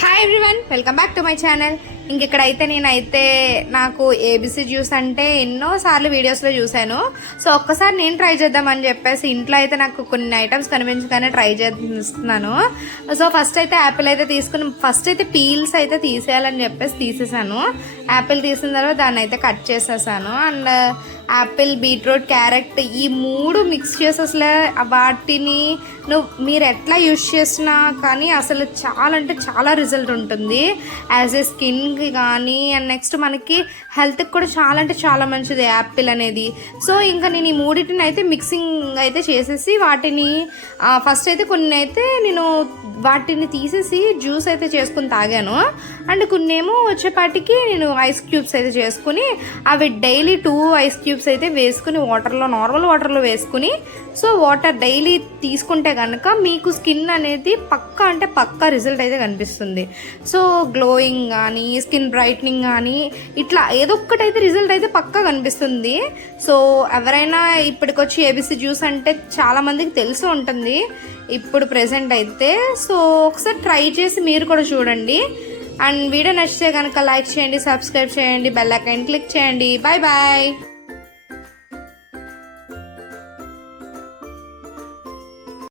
Hi everyone, welcome back to my channel. ఇంకెక్కడైతే నేనైతే నాకు ఏబీసీ జ్యూస్ అంటే ఎన్నోసార్లు వీడియోస్లో చూశాను. సో ఒక్కసారి నేను ట్రై చేద్దామని చెప్పేసి ఇంట్లో అయితే నాకు కొన్ని ఐటమ్స్ కనిపించగానే ట్రై చేస్తున్నాను. సో ఫస్ట్ అయితే యాపిల్ అయితే తీసుకుని ఫస్ట్ అయితే పీల్స్ అయితే తీసేయాలని చెప్పేసి తీసేసాను. యాపిల్ తీసిన తర్వాత దాన్ని అయితే కట్ చేసేసాను. అండ్ యాపిల్, బీట్రూట్, క్యారెట్ ఈ మూడు మిక్స్ చేసి అసలు వాటిని మీరు ఎట్లా యూజ్ చేసినా కానీ అసలు చాలా అంటే చాలా రిజల్ట్ ఉంటుంది. యాజ్ ఏ స్కిన్కి కానీ అండ్ నెక్స్ట్ మనకి హెల్త్కి కూడా చాలా అంటే చాలా మంచిది యాపిల్ అనేది. సో ఇంకా నేను ఈ మూడింటిని అయితే మిక్సింగ్ అయితే చేసేసి వాటిని ఫస్ట్ అయితే కొన్ని అయితే నేను వాటిని తీసేసి జ్యూస్ అయితే చేసుకుని తాగాను. అండ్ కొన్ని ఏమో వచ్చేపాటికి నేను ఐస్ క్యూబ్స్ అయితే చేసుకుని అవి డైలీ 2 ఐస్ క్యూబ్స్ అయితే వేసుకుని నార్మల్ వాటర్లో వేసుకుని సో వాటర్ డైలీ తీసుకుంటే కనుక మీకు స్కిన్ అనేది పక్కా రిజల్ట్ అయితే కనిపిస్తుంది. సో గ్లోయింగ్ కానీ స్కిన్ బ్రైట్నింగ్ కానీ ఇట్లా ఏదో ఒక్కటైతే రిజల్ట్ అయితే పక్కా కనిపిస్తుంది. సో ఎవరైనా ఇప్పటికొచ్చి ఏబీసీ జ్యూస్ అంటే చాలామందికి తెలిసి ఉంటుంది ఇప్పుడు ప్రెసెంట్ అయితే. సో ఒకసారి ట్రై చేసి మీరు కూడా చూడండి. అండ్ వీడియో నచ్చితే కనుక లైక్ చేయండి, సబ్స్క్రైబ్ చేయండి, బెల్ ఐకాన్ క్లిక్ చేయండి. Bye bye.